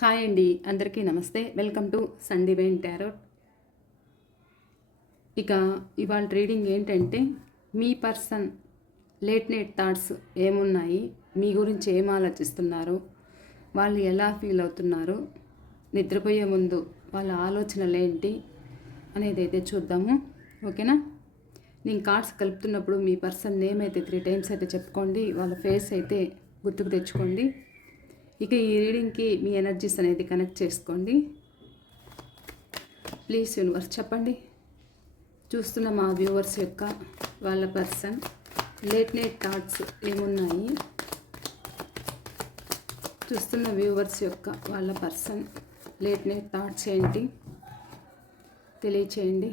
Hi అండి, అందరికీ నమస్తే. Welcome to Sun Divine Tarot. ఇక ఇవాళ రీడింగ్ ఏంటంటే, మీ పర్సన్ లేట్ నైట్ థాట్స్ ఏమున్నాయి, మీ గురించి ఏం ఆలోచిస్తున్నారు, వాళ్ళు ఎలా ఫీల్ అవుతున్నారు, నిద్రపోయే ముందు వాళ్ళ ఆలోచనలు ఏంటి అనేది అయితే చూద్దాము. ఓకేనా? నేను కార్డ్స్ కలుపుతున్నప్పుడు మీ పర్సన్ నేమ్ అయితే 3 టైమ్స్ అయితే చెప్పుకోండి, వాళ్ళ ఫేస్ అయితే గుర్తుకు తెచ్చుకోండి. ఇక ఈ రీడింగ్కి మీ ఎనర్జీస్ అనేది కనెక్ట్ చేసుకోండి. ప్లీజ్ యూనివర్స్ చెప్పండి, చూస్తున్న మా వ్యూవర్స్ యొక్క వాళ్ళ పర్సన్ లేట్ నైట్ థాట్స్ ఏమున్నాయి, చూస్తున్న వ్యూవర్స్ యొక్క వాళ్ళ పర్సన్ లేట్ నైట్ థాట్స్ ఏంటి తెలియచేయండి.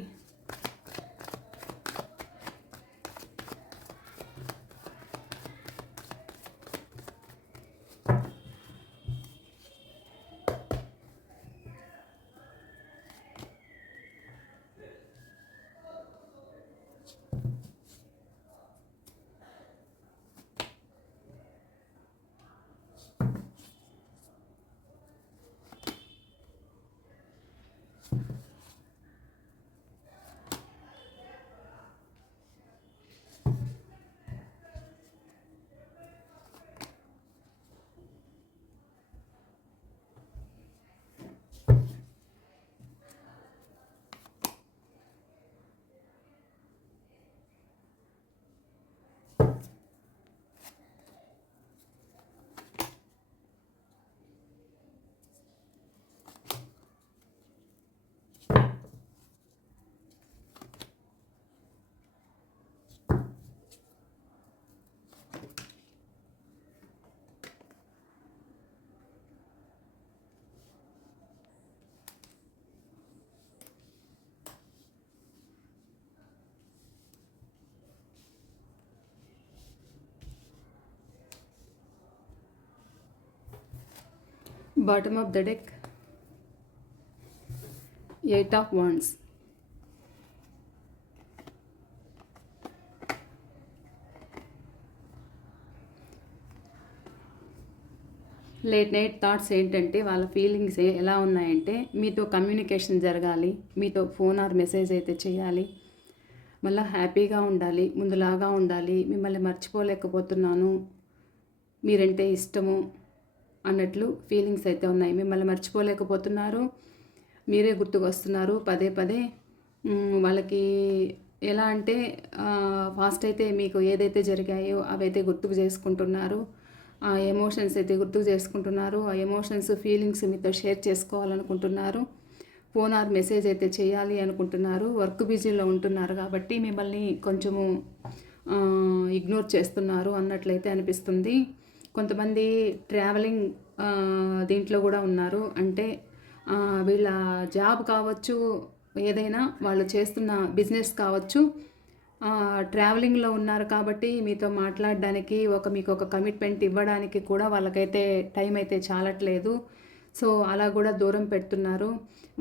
Bottom of the deck, 8 of wands. Late night thoughts ఏంటంటే, వాళ్ళ ఫీలింగ్స్ ఎలా ఉన్నాయంటే, మీతో కమ్యూనికేషన్ జరగాలి, మీతో ఫోన్ ఆర్ మెసేజ్ అయితే చేయాలి, మళ్ళీ హ్యాపీగా ఉండాలి, ముందులాగా ఉండాలి, మిమ్మల్ని మర్చిపోలేకపోతున్నాను, మీరంటే ఇష్టము అన్నట్లు ఫీలింగ్స్ అయితే ఉన్నాయి. మిమ్మల్ని మర్చిపోలేకపోతున్నారు, మీరే గుర్తుకు వస్తున్నారు పదే పదే. వాళ్ళకి ఎలా అంటే, ఫాస్ట్ అయితే మీకు ఏదైతే జరిగాయో అవైతే గుర్తుకు చేసుకుంటున్నారు, ఆ ఎమోషన్స్ అయితే గుర్తుకు చేసుకుంటున్నారు, ఆ ఎమోషన్స్ ఫీలింగ్స్ మీతో షేర్ చేసుకోవాలనుకుంటున్నారు, ఫోన్ ఆర్ మెసేజ్ అయితే చేయాలి అనుకుంటున్నారు. వర్క్ బిజీలో ఉంటున్నారు కాబట్టి మిమ్మల్ని కొంచెము ఇగ్నోర్ చేస్తున్నారు అన్నట్లయితే అనిపిస్తుంది. కొంతమంది ట్రావెలింగ్ దీంట్లో కూడా ఉన్నారు. అంటే వీళ్ళ జాబ్ కావచ్చు, ఏదైనా వాళ్ళు చేస్తున్న బిజినెస్ కావచ్చు, ట్రావెలింగ్లో ఉన్నారు కాబట్టి మీతో మాట్లాడడానికి మీకు ఒక కమిట్మెంట్ ఇవ్వడానికి కూడా వాళ్ళకైతే టైం అయితే చాలట్లేదు. సో అలా కూడా దూరం పెడుతున్నారు.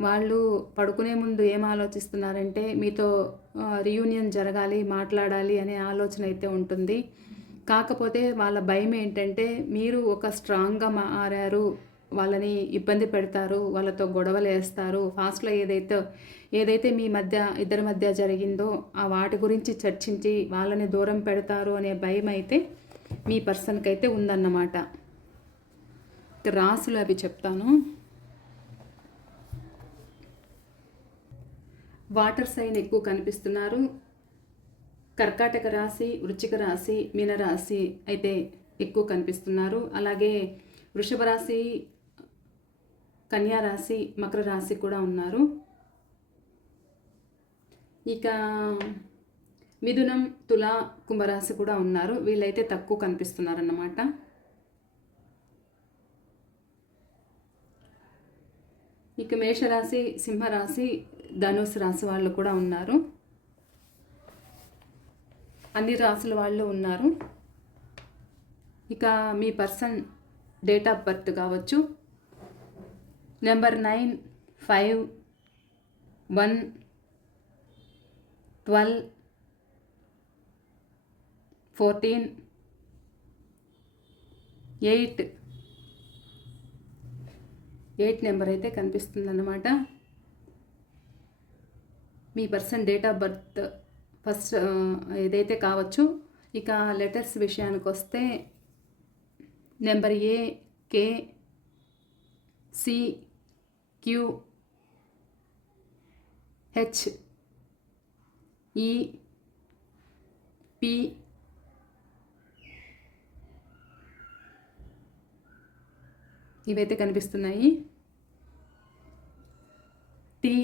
వాళ్ళు పడుకునే ముందు ఏం ఆలోచిస్తున్నారంటే, మీతో రీయూనియన్ జరగాలి, మాట్లాడాలి అనే ఆలోచన అయితే ఉంటుంది. కాకపోతే వాళ్ళ భయం ఏంటంటే, మీరు ఒక స్ట్రాంగ్గా మారారు, వాళ్ళని ఇబ్బంది పెడతారు, వాళ్ళతో గొడవలు వేస్తారు, ఫాస్ట్లో ఏదైతే మీ మధ్య ఇద్దరి మధ్య జరిగిందో ఆ వాటి గురించి చర్చించి వాళ్ళని దూరం పెడతారు అనే భయం అయితే మీ పర్సన్కి అయితే ఉందన్నమాట. రాసులు అవి చెప్తాను. వాటర్ సైన్ ఎక్కువ కనిపిస్తున్నారు. కర్కాటక రాశి, వృశ్చిక రాశి, మీనరాశి అయితే ఎక్కువ కనిపిస్తున్నారు. అలాగే వృషభ రాశి, కన్యా రాశి, మకర రాశి కూడా ఉన్నారు. ఇక మిథునం, తుల, కుంభరాశి కూడా ఉన్నారు. వీళ్ళైతే తక్కువ కనిపిస్తున్నారన్నమాట. ఇక మేషరాశి, సింహరాశి, ధనుసు రాశి వాళ్ళు కూడా ఉన్నారు. అన్ని రాశుల వాళ్ళు ఉన్నారు. ఇక మీ పర్సన్ డేట్ ఆఫ్ బర్త్ కావచ్చు, నెంబర్ 9, 5, 1, 12, 14, 8, 8 నెంబర్ అయితే కనిపిస్తుందన్నమాట. మీ person date of birth first ఏదైతే కావచ్చు. ఇక లెటర్స్ విషయానికి వస్తే number A, K, C, Q, H, E, P, ఇవైతే కనిపిస్తున్నాయి. టీ,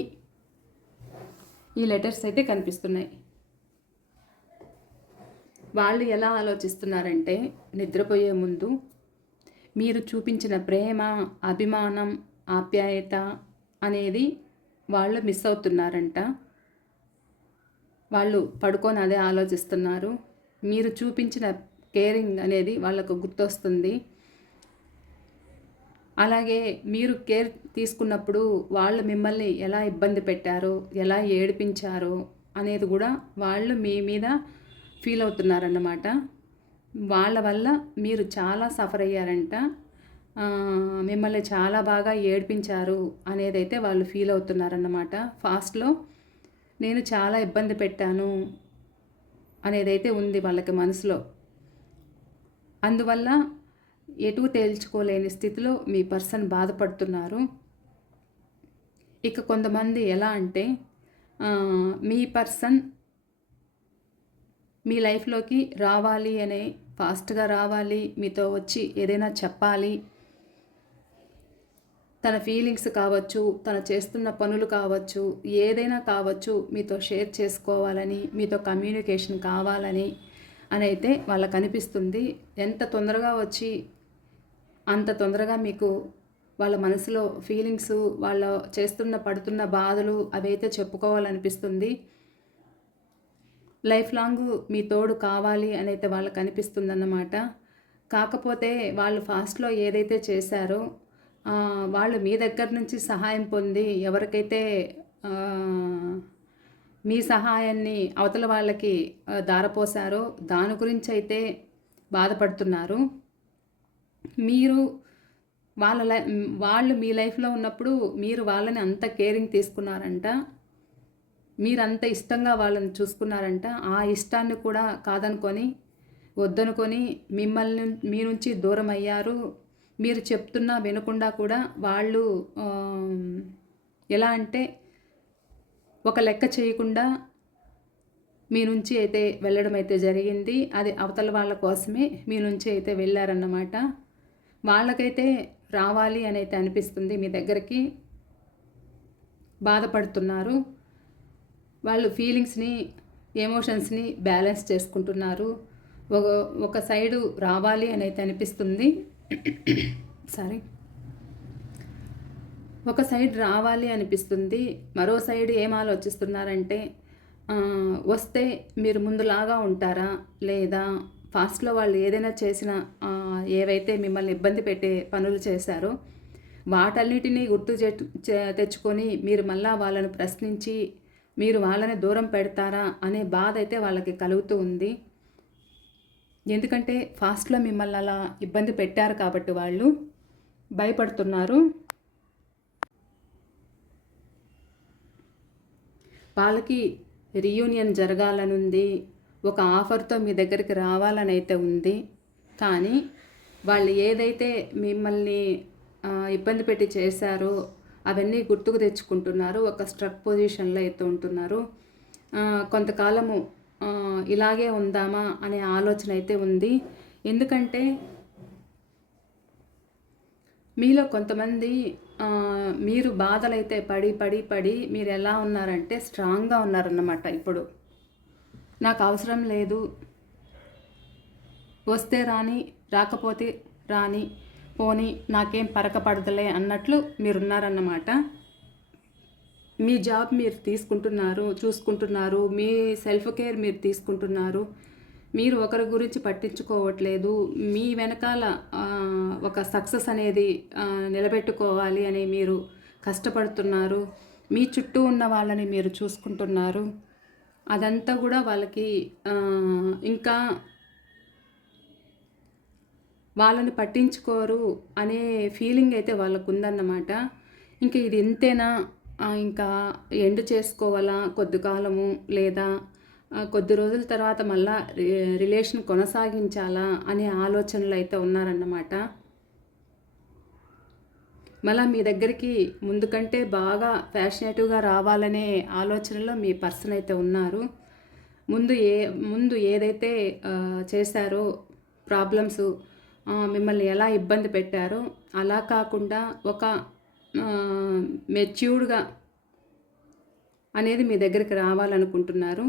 ఈ లెటర్స్ అయితే కనిపిస్తున్నాయి. వాళ్ళు ఎలా ఆలోచిస్తున్నారంటే నిద్రపోయే ముందు మీరు చూపించిన ప్రేమ, అభిమానం, ఆప్యాయత అనేది వాళ్ళు మిస్ అవుతున్నారంట. వాళ్ళు పడుకొని అదే ఆలోచిస్తున్నారు. మీరు చూపించిన కేరింగ్ అనేది వాళ్ళకు గుర్తొస్తుంది. అలాగే మీరు కేర్ తీసుకున్నప్పుడు వాళ్ళు మిమ్మల్ని ఎలా ఇబ్బంది పెట్టారో, ఎలా ఏడిపించారో అనేది కూడా వాళ్ళు మీ మీద ఫీల్ అవుతున్నారన్నమాట. వాళ్ళ వల్ల మీరు చాలా సఫర్ అయ్యారంట. మిమ్మల్ని చాలా బాగా ఏడిపించారు అనేదైతే వాళ్ళు ఫీల్ అవుతున్నారన్నమాట. ఫాస్ట్లో నేను చాలా ఇబ్బంది పెట్టాను అనేదైతే ఉంది వాళ్ళకి మనసులో. అందువల్ల ఎటు తేల్చుకోలేని స్థితిలో మీ పర్సన్ బాధపడుతున్నారు. ఇక కొంతమంది ఎలా అంటే మీ పర్సన్ మీ లైఫ్లోకి రావాలి అనే ఫాస్ట్గా రావాలి, మీతో వచ్చి ఏదైనా చెప్పాలి, తన ఫీలింగ్స్ కావచ్చు, తను చేస్తున్న పనులు కావచ్చు, ఏదైనా కావచ్చు, మీతో షేర్ చేసుకోవాలని, మీతో కమ్యూనికేషన్ కావాలని అని అయితే వాళ్ళకు అనిపిస్తుంది. ఎంత తొందరగా వచ్చి అంత తొందరగా మీకు వాళ్ళ మనసులో ఫీలింగ్స్, వాళ్ళ పడుతున్న బాధలు అవైతే చెప్పుకోవాలనిపిస్తుంది. లైఫ్ లాంగ్ మీ తోడు కావాలి అని అయితే వాళ్ళకి అనిపిస్తుందన్నమాట. కాకపోతే వాళ్ళు ఫాస్ట్లో ఏదైతే చేశారో వాళ్ళు మీ దగ్గర నుంచి సహాయం పొంది ఎవరికైతే మీ సహాయాన్ని అవతల వాళ్ళకి దారపోసారో దాని గురించి అయితే బాధపడుతున్నారు. మీరు వాళ్ళు మీ లైఫ్లో ఉన్నప్పుడు మీరు వాళ్ళని అంత కేరింగ్ తీసుకున్నారంట. మీరంత ఇష్టంగా వాళ్ళని చూసుకున్నారంట. ఆ ఇష్టాన్ని కూడా కాదనుకొని, వద్దనుకొని మిమ్మల్ని మీ నుంచి దూరం అయ్యారు. మీరు చెప్తున్నా వినకుండా కూడా వాళ్ళు ఎలా అంటే ఒక లెక్క చేయకుండా మీ నుంచి అయితే వెళ్ళడం అయితే జరిగింది. అది అవతల వాళ్ళ కోసమే మీ నుంచి అయితే వెళ్ళారన్నమాట. వాళ్ళకైతే రావాలి అని అయితే అనిపిస్తుంది మీ దగ్గరికి. బాధపడుతున్నారు. వాళ్ళు ఫీలింగ్స్ని, ఎమోషన్స్ని బ్యాలెన్స్ చేసుకుంటున్నారు. ఒక సైడు రావాలి అని అయితే అనిపిస్తుంది. సారీ, ఒక సైడ్ రావాలి అనిపిస్తుంది. మరో సైడ్ ఏం ఆలోచిస్తున్నారంటే వస్తే మీరు ముందులాగా ఉంటారా, లేదా ఫాస్ట్లో వాళ్ళు ఏదైనా చేసిన ఏవైతే మిమ్మల్ని ఇబ్బంది పెట్టే పనులు చేశారో వాటన్నిటినీ గుర్తు తెచ్చుకొని మీరు మళ్ళా వాళ్ళని ప్రశ్నించి మీరు వాళ్ళని దూరం పెడతారా అనే బాధ అయితే వాళ్ళకి కలుగుతూ ఉంది. ఎందుకంటే ఫాస్ట్లో మిమ్మల్ని అలా ఇబ్బంది పెట్టారు కాబట్టి వాళ్ళు భయపడుతున్నారు. వాళ్ళకి రీయూనియన్ జరగాలనుంది, ఒక ఆఫర్తో మీ దగ్గరికి రావాలని అయితే ఉంది. కానీ వాళ్ళు ఏదైతే మిమ్మల్ని ఇబ్బంది పెట్టి చేశారో అవన్నీ గుర్తుకు తెచ్చుకుంటున్నారు. ఒక స్ట్రక్ పొజిషన్లో అయితే ఉంటున్నారు. కొంతకాలము ఇలాగే ఉందామా అనే ఆలోచన అయితే ఉంది. ఎందుకంటే మీలో కొంతమంది మీరు బాధలైతే పడి మీరు ఎలా ఉన్నారంటే స్ట్రాంగ్గా ఉన్నారన్నమాట. ఇప్పుడు నాకు అవసరం లేదు, వస్తే రాని, రాకపోతే రాని, పోని నాకేం పరకపడదులే అన్నట్లు మీరున్నారన్నమాట. మీ జాబ్ మీరు చూసుకుంటున్నారు, మీ సెల్ఫ్ కేర్ మీరు తీసుకుంటున్నారు. మీరు ఒకరి గురించి పట్టించుకోవట్లేదు. మీ వెనకాల ఒక సక్సెస్ అనేది నిలబెట్టుకోవాలి అని మీరు కష్టపడుతున్నారు. మీ చుట్టూ ఉన్న వాళ్ళని మీరు చూసుకుంటున్నారు. అదంతా కూడా వాళ్ళకి ఇంకా వాళ్ళని పట్టించుకోరు అనే ఫీలింగ్ అయితే వాళ్ళకు ఉందన్నమాట. ఇంక ఇది ఇంతేనా, ఇంకా ఎండ్ చేసుకోవాలా కొద్ది కాలము, లేదా కొద్ది రోజుల తర్వాత మళ్ళా రిలేషన్ కొనసాగించాలా అనే ఆలోచనలు అయితే ఉన్నారన్నమాట. మళ్ళీ మీ దగ్గరికి ముందు కంటే బాగా ఫ్యాషనేటివ్గా రావాలనే ఆలోచనలో మీ పర్సన్ అయితే ఉన్నారు. ముందు ఏదైతే చేశారో ప్రాబ్లమ్స్, మిమ్మల్ని ఎలా ఇబ్బంది పెట్టారో అలా కాకుండా ఒక మెచ్యూర్డ్గా అనేది మీ దగ్గరికి రావాలనుకుంటున్నారు.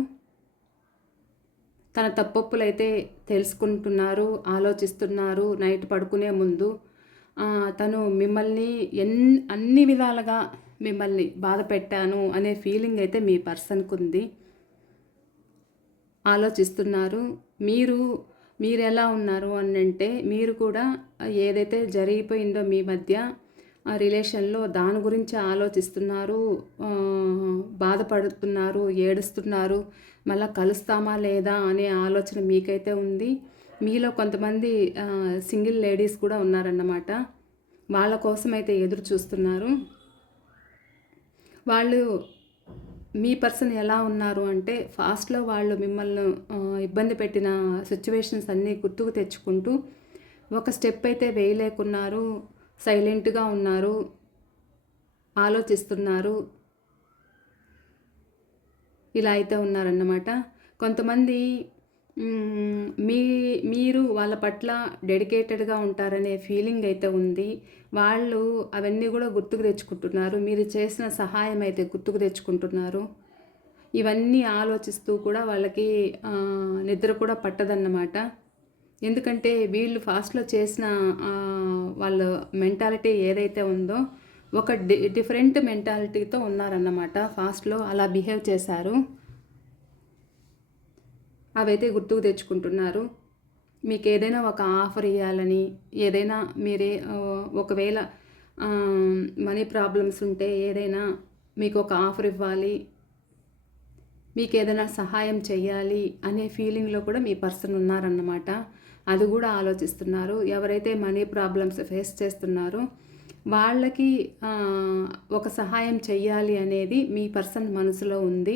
తన తప్పొప్పులైతే తెలుసుకుంటున్నారు, ఆలోచిస్తున్నారు. నైట్ పడుకునే ముందు తను మిమ్మల్ని అన్ని విధాలుగా మిమ్మల్ని బాధ పెట్టాను అనే ఫీలింగ్ అయితే మీ పర్సన్కు ఉంది. ఆలోచిస్తున్నారు. మీరు ఎలా ఉన్నారు అని అంటే, మీరు కూడా ఏదైతే జరిగిపోయిందో మీ మధ్య ఆ రిలేషన్లో దాని గురించి ఆలోచిస్తున్నారు, బాధపడుతున్నారు, ఏడుస్తున్నారు. మళ్ళీ కలుస్తామా లేదా అనే ఆలోచన మీకైతే ఉంది. మీలో కొంతమంది సింగిల్ లేడీస్ కూడా ఉన్నారన్నమాట. వాళ్ళ కోసం అయితే ఎదురు చూస్తున్నారు. వాళ్ళు మీ పర్సన్ ఎలా ఉన్నారు అంటే, ఫాస్ట్లో వాళ్ళు మిమ్మల్ని ఇబ్బంది పెట్టిన సిచ్యువేషన్స్ అన్నీ గుర్తుకు తెచ్చుకుంటూ ఒక స్టెప్ అయితే వేయలేకున్నారు. సైలెంట్గా ఉన్నారు, ఆలోచిస్తున్నారు. ఇలా అయితే ఉన్నారన్నమాట. కొంతమంది మీరు వాళ్ళ పట్ల డెడికేటెడ్గా ఉంటారనే ఫీలింగ్ అయితే ఉంది. వాళ్ళు అవన్నీ కూడా గుర్తుకు తెచ్చుకుంటున్నారు. మీరు చేసిన సహాయం అయితే గుర్తుకు తెచ్చుకుంటున్నారు. ఇవన్నీ ఆలోచిస్తూ కూడా వాళ్ళకి నిద్ర కూడా పట్టదన్నమాట. ఎందుకంటే వీళ్ళు ఫాస్ట్లో చేసిన వాళ్ళ మెంటాలిటీ ఏదైతే ఉందో ఒక డిఫరెంట్ మెంటాలిటీతో ఉన్నారన్నమాట. ఫాస్ట్లో అలా బిహేవ్ చేశారు. అవైతే గుర్తుకు తెచ్చుకుంటున్నారు. మీకు ఏదైనా ఒక ఆఫర్ ఇవ్వాలని, ఏదైనా మీరే ఒకవేళ మనీ ప్రాబ్లమ్స్ ఉంటే ఏదైనా మీకు ఒక ఆఫర్ ఇవ్వాలి, మీకు ఏదైనా సహాయం చేయాలి అనే ఫీలింగ్లో కూడా మీ పర్సన్ ఉన్నారన్నమాట. అది కూడా ఆలోచిస్తున్నారు. ఎవరైతే మనీ ప్రాబ్లమ్స్ ఫేస్ చేస్తున్నారో వాళ్ళకి ఒక సహాయం చెయ్యాలి అనేది మీ పర్సన్ మనసులో ఉంది.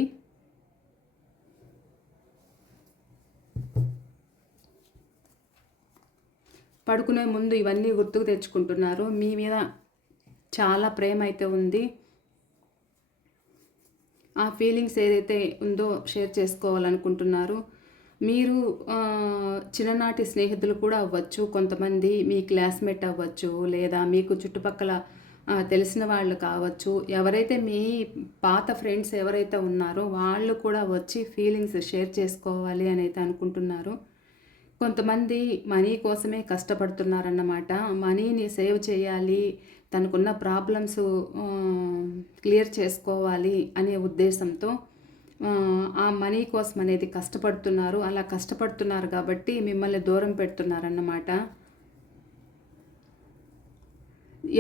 పడుకునే ముందు ఇవన్నీ గుర్తుకు తెచ్చుకుంటున్నారు. మీ మీద చాలా ప్రేమ అయితే ఉంది. ఆ ఫీలింగ్స్ ఏదైతే ఉందో షేర్ చేసుకోవాలనుకుంటున్నారు. మీరు చిన్ననాటి స్నేహితులు కూడా అవ్వచ్చు, కొంతమంది మీ క్లాస్మేట్ అవ్వచ్చు, లేదా మీకు చుట్టుపక్కల తెలిసిన వాళ్ళు కావచ్చు. ఎవరైతే మీ పాత ఫ్రెండ్స్ ఎవరైతే ఉన్నారో వాళ్ళు కూడా వచ్చి ఫీలింగ్స్ షేర్ చేసుకోవాలి అని అయితే అనుకుంటున్నారు. కొంతమంది మనీ కోసమే కష్టపడుతున్నారన్నమాట. మనీని సేవ్ చేయాలి, తనకున్న ప్రాబ్లమ్స్ క్లియర్ చేసుకోవాలి అనే ఉద్దేశంతో ఆ మనీ కోసం అనేది కష్టపడుతున్నారు. అలా కష్టపడుతున్నారు కాబట్టి మిమ్మల్ని దూరం పెడుతున్నారన్నమాట.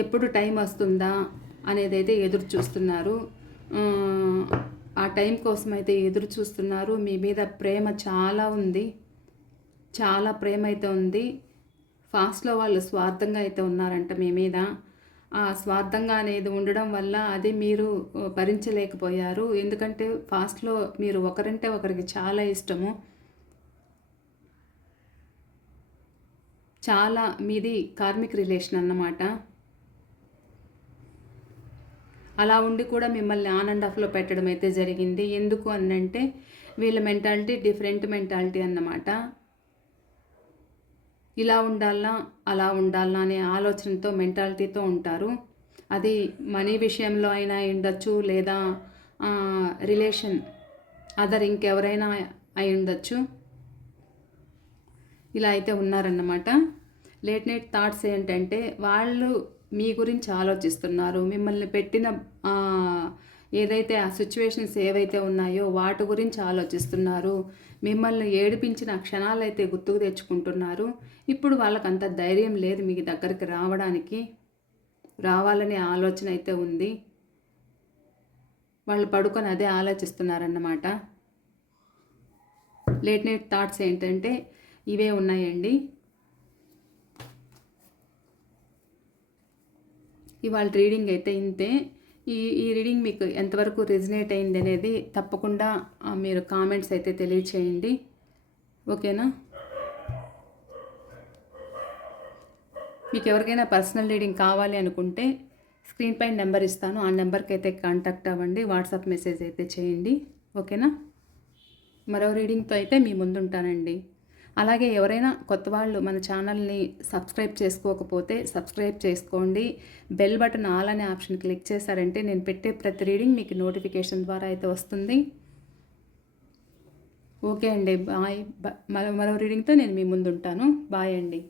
ఎప్పుడు టైం వస్తుందా అనేది అయితే ఎదురు చూస్తున్నారు. ఆ టైం కోసం అయితే ఎదురు చూస్తున్నారు. మీ మీద ప్రేమ చాలా ఉంది, చాలా ప్రేమ అయితే ఉంది. ఫాస్ట్లో వాళ్ళు స్వార్థంగా అయితే ఉన్నారంట మీ మీద. ఆ స్వార్థంగా అనేది ఉండడం వల్ల అది మీరు భరించలేకపోయారు. ఎందుకంటే ఫాస్ట్లో మీరు ఒకరంటే ఒకరికి చాలా ఇష్టము. చాలా మీది కార్మిక్ రిలేషన్ అన్నమాట. అలా ఉండి కూడా మిమ్మల్ని ఆన్ అండ్ ఆఫ్లో పెట్టడం అయితే జరిగింది. ఎందుకు అనంటే వీళ్ళ మెంటాలిటీ డిఫరెంట్ మెంటాలిటీ అన్నమాట. ఇలా ఉండాలనా అలా ఉండాలనా అనే ఆలోచనతో మెంటాలిటీతో ఉంటారు. అది మనీ విషయంలో అయినా ఉండొచ్చు, లేదా రిలేషన్ అదర్ ఇంకెవరైనా అయి ఉండొచ్చు. ఇలా అయితే ఉన్నారన్నమాట. లేట్ నైట్ థాట్స్ ఏంటంటే వాళ్ళు మీ గురించి ఆలోచిస్తున్నారు. మిమ్మల్ని పెట్టిన ఏదైతే ఆ సిచ్యువేషన్స్ ఏవైతే ఉన్నాయో వాటి గురించి ఆలోచిస్తున్నారు. మిమ్మల్ని ఏడిపించిన క్షణాలైతే గుర్తుకు తెచ్చుకుంటున్నారు. ఇప్పుడు వాళ్ళకంత ధైర్యం లేదు మీ దగ్గరికి రావాలనే ఆలోచన అయితే ఉంది. వాళ్ళు పడుకొని అదే ఆలోచిస్తున్నారన్నమాట. లేట్ నైట్ థాట్స్ ఏంటంటే ఇవే ఉన్నాయండి. ఇవాళ రీడింగ్ అయితే ఇంతే. ఈ రీడింగ్ మీకు ఎంతవరకు రెజినేట్ అయింది అనేది తప్పకుండా మీరు కామెంట్స్ అయితే తెలియచేయండి. ఓకేనా? మీకు ఎవరికైనా పర్సనల్ రీడింగ్ కావాలి అనుకుంటే స్క్రీన్ పైన నెంబర్ ఇస్తాను, ఆ నెంబర్కి అయితే కాంటాక్ట్ అవ్వండి, వాట్సాప్ మెసేజ్ అయితే చేయండి. ఓకేనా? మరో రీడింగ్తో అయితే మీ ముందుంటానండి. అలాగే ఎవరైనా కొత్త వాళ్ళు మన ఛానల్ని సబ్స్క్రైబ్ చేసుకోకపోతే సబ్స్క్రైబ్ చేసుకోండి. బెల్ బటన్ ఆల్ అనే ఆప్షన్ క్లిక్ చేశారంటే నేను పెట్టే ప్రతి రీడింగ్ మీకు నోటిఫికేషన్ ద్వారా అయితే వస్తుంది. ఓకే అండి, బాయ్. మరో రీడింగ్తో నేను మీ ముందుంటాను. బాయ్ అండి.